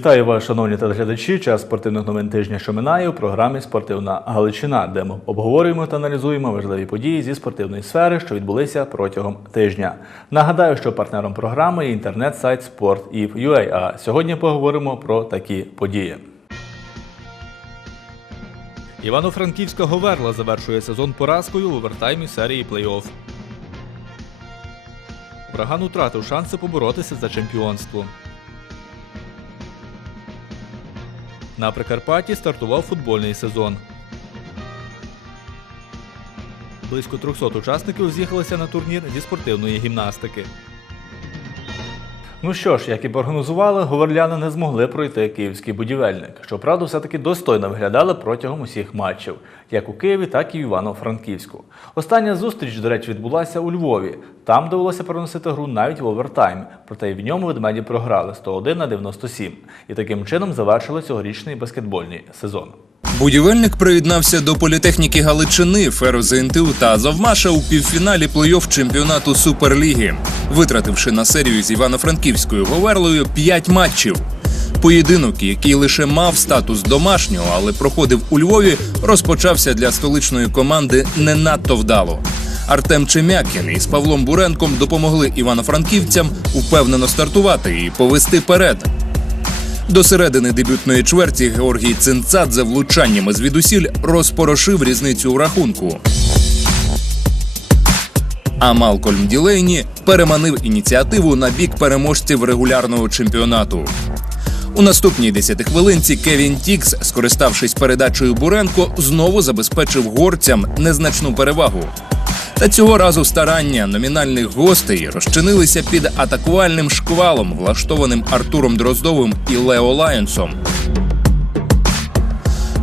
Вітаю вас, шановні телеглядачі. Час спортивних новин тижня, що минає у програмі Спортивна Галичина, де ми обговорюємо та аналізуємо важливі події зі спортивної сфери, що відбулися протягом тижня. Нагадаю, що партнером програми є інтернет-сайт Sport.ua, А сьогодні поговоримо про такі події. Івано-Франківська Говерла завершує сезон поразкою у овертаймі серії плей-офф. Ураган втратив шанси поборотися за чемпіонство. На Прикарпатті стартував футбольний сезон. Близько 300 учасників з'їхалися на турнір зі спортивної гімнастики. Ну що ж, як і прогнозували, говерляни не змогли пройти київський будівельник. Щоправда, все-таки достойно виглядали протягом усіх матчів, як у Києві, так і в Івано-Франківську. Остання зустріч, до речі, відбулася у Львові. Там довелося переносити гру навіть в овертайм, проте і в ньому ведмеді програли 101 на 97 і таким чином завершили цьогорічний баскетбольний сезон. Будівельник приєднався до політехніки Галичини, Ферозентил та Азовмаша у півфіналі плей-офф чемпіонату Суперліги, витративши на серію з Івано-Франківською Говерлою 5 матчів. Поєдинок, який лише мав статус домашнього, але проходив у Львові, розпочався для столичної команди не надто вдало. Артем Чемякін із Павлом Буренком допомогли івано-франківцям впевнено стартувати і повести перед. До середини дебютної чверті Георгій Цинцадзе влучаннями звідусіль розпорошив різницю у рахунку. А Малкольм Ділейні переманив ініціативу на бік переможців регулярного чемпіонату. У наступній десятихвилинці Кевін Тікс, скориставшись передачею Буренко, знову забезпечив горцям незначну перевагу. Та цього разу старання номінальних гостей розчинилися під атакувальним шквалом, влаштованим Артуром Дроздовим і Лео Лайонсом.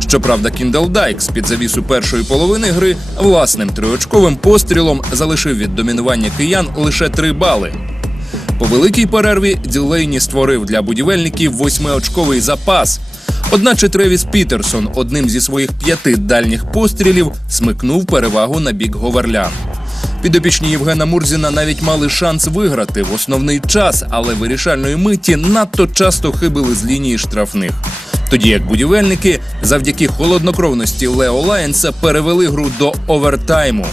Щоправда, Кіндал Дайкс під завісу першої половини гри власним триочковим пострілом залишив від домінування киян лише три бали. По великій перерві Ділейні створив для будівельників восьмиочковий запас. Одначе Тревіс Пітерсон одним зі своїх п'яти дальніх пострілів смикнув перевагу на бік Говерлян. Підопічні Євгена Мурзіна навіть мали шанс виграти в основний час, але вирішальної миті надто часто хибили з лінії штрафних. Тоді як будівельники завдяки холоднокровності Лео Лайенса перевели гру до овертайму.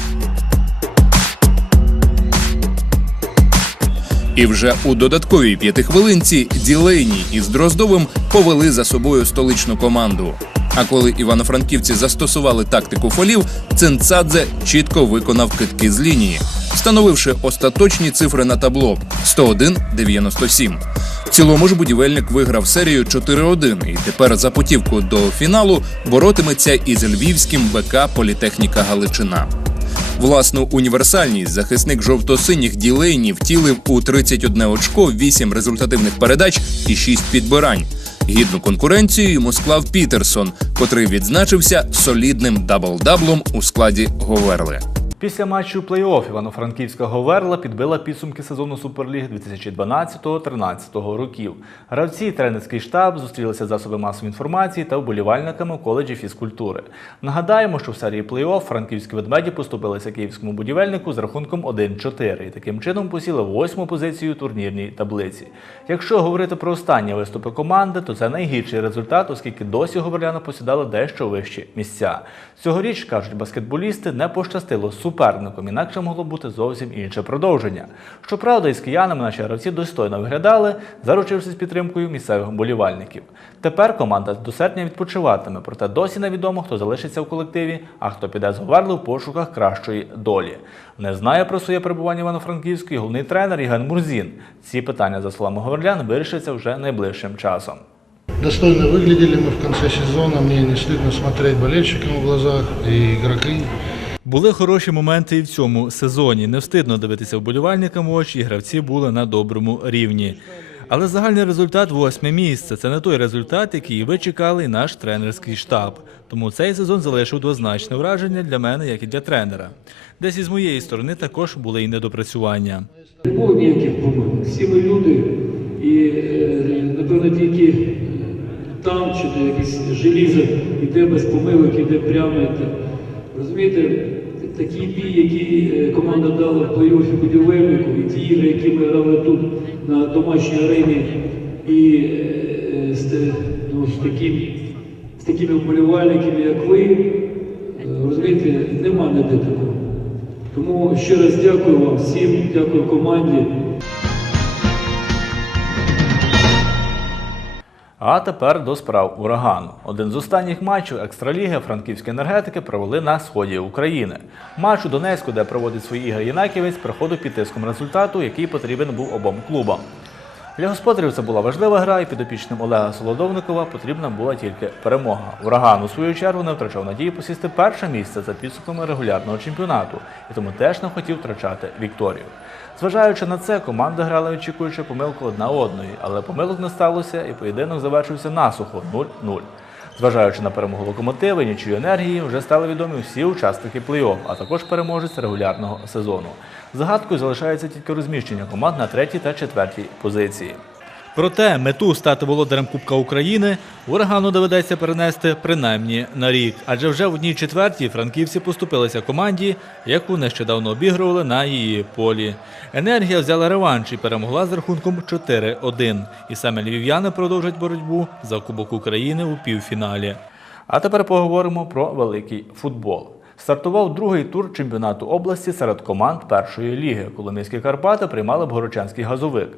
І вже у додатковій п'ятихвилинці Ділейні із Дроздовим повели за собою столичну команду. А коли івано-франківці застосували тактику фолів, Цинцадзе чітко виконав китки з лінії, встановивши остаточні цифри на табло 101-97. В цілому ж будівельник виграв серію 4-1 і тепер за путівку до фіналу боротиметься із львівським БК Політехніка Галичина. Власну універсальність захисник жовто-синіх ділейні втілив у 31 очко, 8 результативних передач і 6 підбирань. Гідну конкуренцію йому склав Пітерсон, котрий відзначився солідним дабл-даблом у складі Говерли. Після матчу плей-офф Івано-Франківська Говерла підбила підсумки сезону Суперліги 2012-13 років. Гравці тренерський штаб зустрілися з засобами масової інформації та вболівальниками коледжі фізкультури. Нагадаємо, що в серії плей-офф франківські ведмеді поступилися київському будівельнику з рахунком 1-4 і таким чином посіли восьму позицію турнірній таблиці. Якщо говорити про останні виступи команди, то це найгірший результат, оскільки досі говерляни посідали дещо вищі місця. Цьогоріч, кажуть баскетболісти, не пощастило суперником, інакше могло бути зовсім інше продовження. Щоправда, із киянами наші гравці достойно виглядали, заручившись підтримкою місцевих болівальників. Тепер команда до серпня відпочиватиме, проте досі невідомо, хто залишиться в колективі, а хто піде з Говерли в пошуках кращої долі. Не знає про своє перебування в Івано-Франківську і головний тренер Євген Мурзін. Ці питання, за словами Говерлян, вирішаться вже найближчим часом. Достойно выглядели мы в конце сезона. Мне не стыдно смотреть болельщикам в глазах и игроки. були хороші моменти і в цьому сезоні. Не встидно дивитися вболівальникам в очі, і гравці були на доброму рівні. Але загальний результат восьме місце. Це не той результат, який ви чекали, і наш тренерський штаб. Тому цей сезон залишив двозначне враження для мене, як і для тренера. Десь із моєї сторони також були і недопрацювання. Не було ніяких помилок. Всі ми люди, і е, напевно тільки там чи якесь желізо іде без помилок, іде прямо. Розумієте, такий бій, який е, команда дала в плей-оффі будівельнику, і ті ігри, які ми грали тут на домашній арені, і е, з, ну, з, таким, з такими вболівальниками, як ви, е, розумієте, нема ніде такого. Тому ще раз дякую вам всім, дякую команді. А тепер до справ урагану. Один з останніх матчів екстраліги франківські енергетики провели на сході України. Матч у Донецьку, де проводить свої ігри Янаківець, приходив під тиском результату, який потрібен був обом клубам. Для господарів це була важлива гра, і підопічним Олега Солодовникова потрібна була тільки перемога. Ураган у свою чергу не втрачав надії посісти перше місце за підсумками регулярного чемпіонату, і тому теж не хотів втрачати Вікторію. Зважаючи на це, команди грали очікуючи помилку одна одної, але помилок не сталося, і поєдинок завершився насухо 0-0. Зважаючи на перемогу локомотива і нічию енергії, вже стали відомі всі учасники плей-офф, а також переможець регулярного сезону. Загадкою залишається тільки розміщення команд на третій та четвертій позиції. Проте мету стати володарем Кубка України урагану доведеться перенести принаймні на рік, адже вже в одній четвертій франківці поступилися команді, яку нещодавно обігрували на її полі. Енергія взяла реванш і перемогла з рахунком 4-1. І саме львів'яни продовжать боротьбу за Кубок України у півфіналі. А тепер поговоримо про великий футбол. Стартував другий тур чемпіонату області серед команд першої ліги. Коломийські Карпати приймали б горочанський газовик.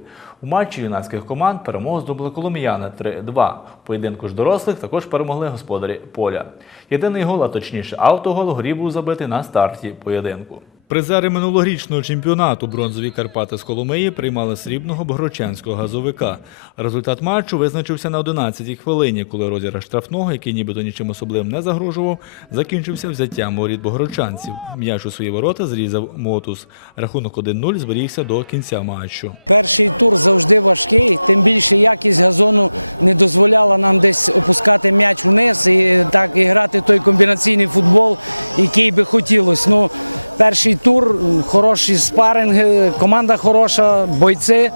У матчі юнацьких команд перемогу здобули Коломіяни 3-2. У поєдинку ж дорослих також перемогли господарі поля. Єдиний гол, а точніше автогол, горі був забитий на старті поєдинку. Призери минулорічного чемпіонату бронзові Карпати з Коломиї приймали срібного богородчанського газовика. Результат матчу визначився на 11-й хвилині, коли розіграш штрафного, який нібито нічим особливим не загрожував, закінчився взяттям воріт богородчанців. М'яч у свої ворота зрізав Мотус. Рахунок 1-0 зберігся до кінця матчу. Перший тур завжди важкий, тим більше якість газону не дозволяла нам десь опускати м'яч вниз і так і грати той комбінаційний футбол, який би хотілося. Ну, перший тур, хороші спаринги, команда хороша, бойці.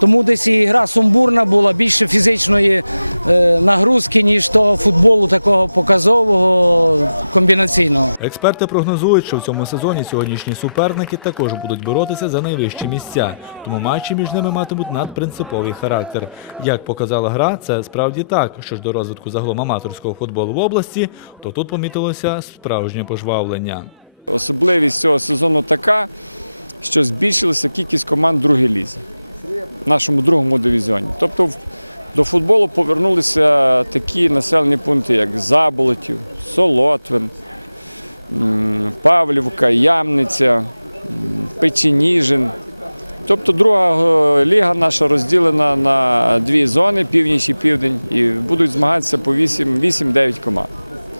Тому десь і гра сумбурна була, більше фізичної е, нагрузки, ніж того футболу такого показового комбінаційного. Експерти прогнозують, що в цьому сезоні сьогоднішні суперники також будуть боротися за найвищі місця, тому матчі між ними матимуть надпринциповий характер. Як показала гра, це справді так. Що ж до розвитку загалом аматорського футболу в області, то тут помітилося справжнє пожвавлення. Особливість цього сезону така, що збільшилася кількість команд в другій лізі, в нашому другому дивізіоні. Тобто до футболу повернулися такі населені пункти, як Заболотів, Солотвин, Павлівка, Ямниця, Печеніжин. Тобто друга е, ліга наша розділена на дві зони північ і південь, і будуть змагатися по 8-9 команд.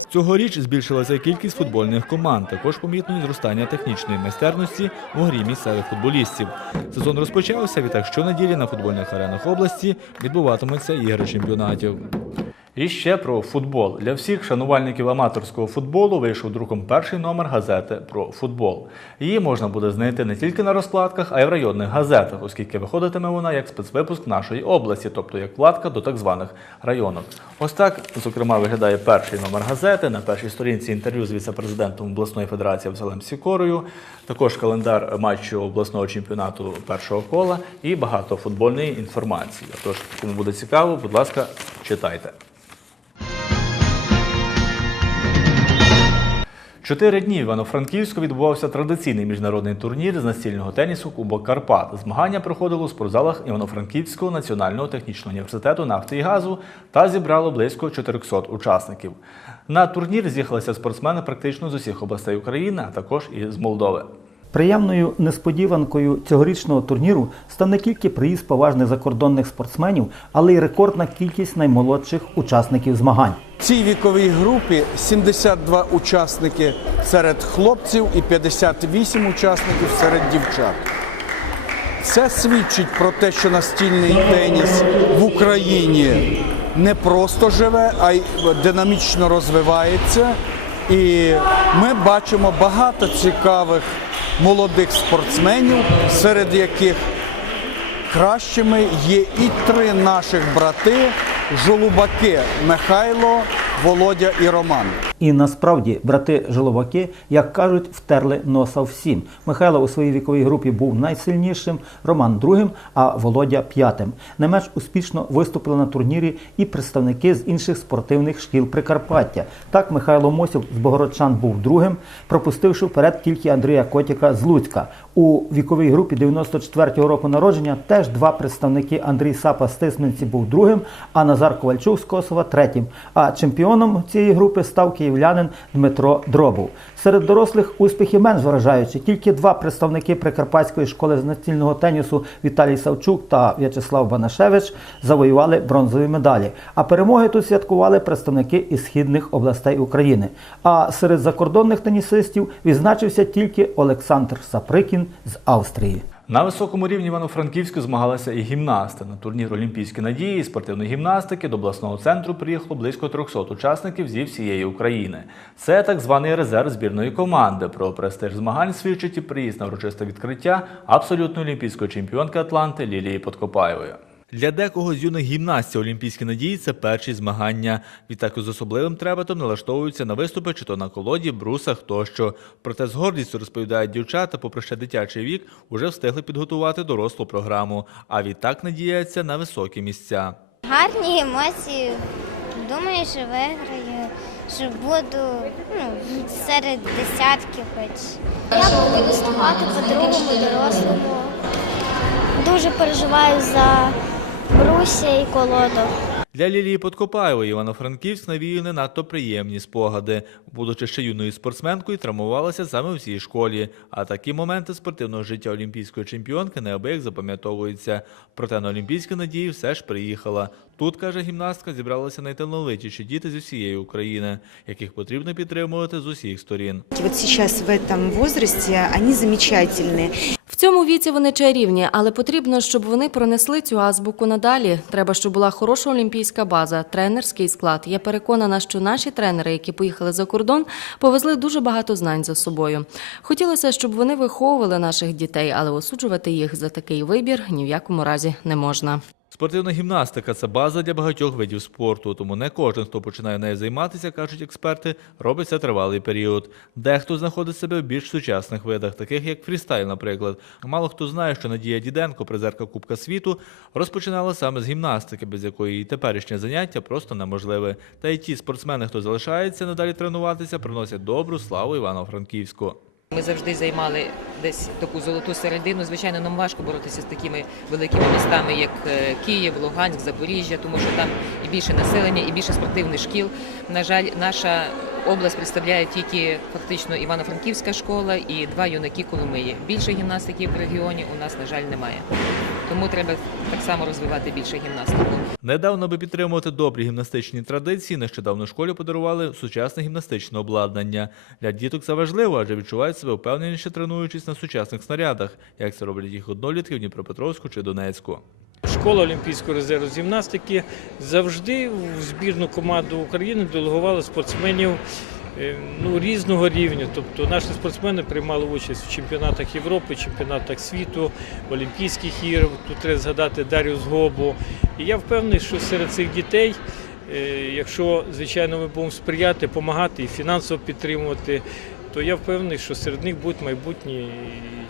Цьогоріч збільшилася кількість футбольних команд. Також помітно і зростання технічної майстерності у грі місцевих футболістів. Сезон розпочався. Відтак щонеділі на футбольних аренах області відбуватимуться ігри чемпіонатів. І ще про футбол. Для всіх шанувальників аматорського футболу вийшов друком перший номер газети про футбол. Її можна буде знайти не тільки на розкладках, а й в районних газетах, оскільки виходитиме вона як спецвипуск нашої області, тобто як вкладка до так званих районок. Ось так, зокрема, виглядає перший номер газети. На першій сторінці інтерв'ю з віце-президентом обласної федерації Василем Сікорою, також календар матчу обласного чемпіонату першого кола і багато футбольної інформації. Тож, кому буде цікаво, будь ласка, читайте. Чотири дні в Івано-Франківську відбувався традиційний міжнародний турнір з настільного тенісу Кубок Карпат. Змагання проходило у спортзалах Івано-Франківського національного технічного університету нафти і газу та зібрало близько 400 учасників. На турнір з'їхалися спортсмени практично з усіх областей України, а також і з Молдови. Приємною несподіванкою цьогорічного турніру став не тільки приїзд поважних закордонних спортсменів, але й рекордна кількість наймолодших учасників змагань. В цій віковій групі 72 учасники серед хлопців і 58 учасників серед дівчат. Це свідчить про те, що настільний теніс в Україні не просто живе, а й динамічно розвивається. І ми бачимо багато цікавих молодих спортсменів, серед яких кращими є і три наших брати жолубаки Михайло, Володя і Роман. І насправді брати Жиловаки, як кажуть, втерли носа всім. Михайло у своїй віковій групі був найсильнішим, Роман другим, а Володя п'ятим. Не менш успішно виступили на турнірі і представники з інших спортивних шкіл Прикарпаття. Так Михайло Мосів з Богородчан був другим, пропустивши вперед тільки Андрія Котіка з Луцька. У віковій групі 94-го року народження теж два представники Андрій Сапа з Тисменці був другим, а Назар Ковальчук з Косова третім. А чемпіоном цієї групи став київлянин Дмитро Дробов. Серед дорослих успіхи менш вражаючі. Тільки два представники Прикарпатської школи з настільного тенісу Віталій Савчук та В'ячеслав Банашевич завоювали бронзові медалі. А перемоги тут святкували представники із східних областей України. А серед закордонних тенісистів відзначився тільки Олександр Саприкін з Австрії. На високому рівні Івано-Франківську змагалися і гімнасти. На турнір Олімпійські надії і спортивної гімнастики до обласного центру приїхало близько 300 учасників зі всієї України. Це так званий резерв збірної команди. Про престиж змагань свідчить і приїзд на урочисте відкриття абсолютної олімпійської чемпіонки Атланти Лілії Подкопаєвої. Для декого з юних гімнастів Олімпійські надії це перші змагання. Відтак з особливим трепетом налаштовуються на виступи чи то на колоді, брусах тощо. Проте з гордістю розповідають дівчата, попри ще дитячий вік, уже встигли підготувати дорослу програму. А відтак надіяться на високі місця. Гарні емоції. Думаю, що виграю, що буду ну, серед десятків хоч. Я буду виступати по-другому, дорослому. Дуже переживаю за Бруся і колоду. Для Лілії Подкопаєвої Івано-Франківськ навіяли не надто приємні спогади. Будучи ще юною спортсменкою, травмувалася саме в цій школі. А такі моменти спортивного життя олімпійської чемпіонки неабияк запам'ятовуються. Проте на Олімпійські надії все ж приїхала. Тут, каже гімнастка, зібралися найталановитіші діти зі всієї України, яких потрібно підтримувати з усіх сторін. Вот сейчас в этом возрасте они замечательные. Цьому віці вони чарівні, але потрібно, щоб вони пронесли цю азбуку надалі. Треба, щоб була хороша олімпійська база, тренерський склад. Я переконана, що наші тренери, які поїхали за кордон, повезли дуже багато знань за собою. Хотілося, щоб вони виховували наших дітей, але осуджувати їх за такий вибір ні в якому разі не можна. Спортивна гімнастика це база для багатьох видів спорту, тому не кожен, хто починає нею займатися, кажуть експерти, робить це тривалий період. Дехто знаходить себе в більш сучасних видах, таких як фрістайл, наприклад. Мало хто знає, що Надія Діденко, призерка Кубка світу, розпочинала саме з гімнастики, без якої її теперішнє заняття просто неможливе. Та й ті спортсмени, хто залишається надалі тренуватися, приносять добру славу Івано-Франківську. Ми завжди займали десь таку золоту середину. Звичайно, нам важко боротися з такими великими містами, як е, Київ, Луганськ, Запоріжжя, тому що там і більше населення, і більше спортивних шкіл. На жаль, наша область представляє тільки фактично Івано-Франківська школа і два юнаки Коломиї. Більше гімнастиків в регіоні у нас, на жаль, немає. Тому треба так само розвивати більше гімнастику. Недавно, аби підтримувати добрі гімнастичні традиції, нещодавно школі подарували сучасне гімнастичне обладнання. Для діток це важливо, адже відчувають себе впевненіше тренуючись на сучасних снарядах, як це роблять їх однолітки в Дніпропетровську чи Донецьку. Школа Олімпійського резерву з гімнастики завжди в збірну команду України делегувала спортсменів ну, різного рівня. Тобто наші спортсмени приймали участь в чемпіонатах Європи, чемпіонатах світу, Олімпійських ігор. Тут треба згадати Дар'ю Згобу. І я впевнений, що серед цих дітей, е, якщо звичайно ми будемо сприяти, допомагати і фінансово підтримувати. То я впевнений, що серед них будуть майбутні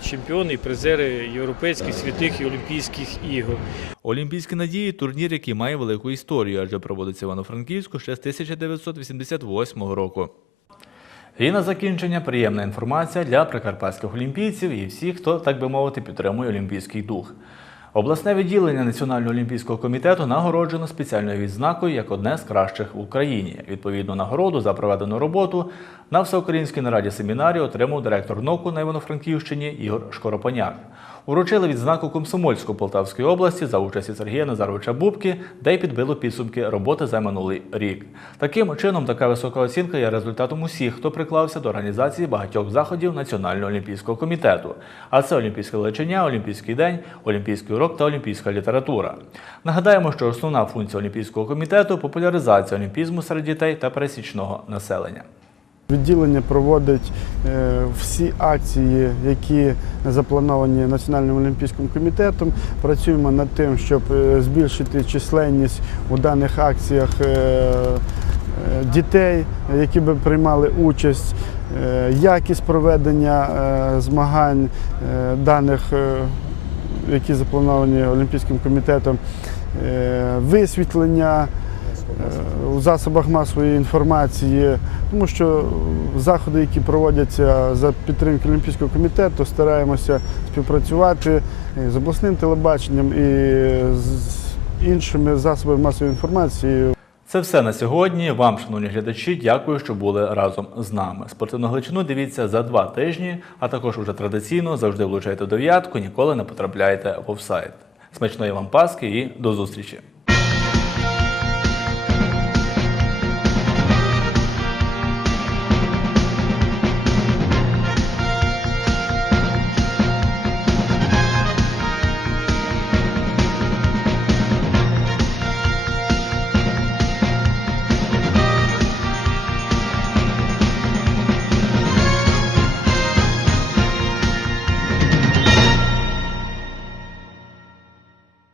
чемпіони і призери європейських, світих і олімпійських ігор. Олімпійські надії турнір, який має велику історію, адже проводиться в Івано-Франківську ще з 1988 року. І на закінчення приємна інформація для прикарпатських олімпійців і всіх, хто, так би мовити, підтримує олімпійський дух. Обласне відділення Національного олімпійського комітету нагороджено спеціальною відзнакою як одне з кращих в Україні. Відповідну нагороду за проведену роботу на всеукраїнській нараді семінарі отримав директор НОКу на Івано-Франківщині Ігор Шкоропоняк. Уручили відзнаку Комсомольську Полтавської області за участі Сергія Назаровича Бубки, де й підбило підсумки роботи за минулий рік. Таким чином, така висока оцінка є результатом усіх, хто приклався до організації багатьох заходів Національного олімпійського комітету. А це Олімпійське лечення, Олімпійський день, Олімпійський урок та Олімпійська література. Нагадаємо, що основна функція Олімпійського комітету популяризація олімпізму серед дітей та пересічного населення. Відділення проводить е, всі акції, які заплановані Національним олімпійським комітетом. Працюємо над тим, щоб е, збільшити численність у даних акціях е, дітей, які би приймали участь, якість проведення змагань даних, які заплановані Олімпійським комітетом, висвітлення у засобах масової інформації, тому що заходи, які проводяться за підтримки Олімпійського комітету, стараємося співпрацювати з обласним телебаченням і з іншими засобами масової інформації. Це все на сьогодні. Вам, шановні глядачі, дякую, що були разом з нами. Спортивну гличину дивіться за два тижні, а також уже традиційно завжди влучайте дев'ятку, ніколи не потрапляйте в офсайд. Смачної вам паски і до зустрічі!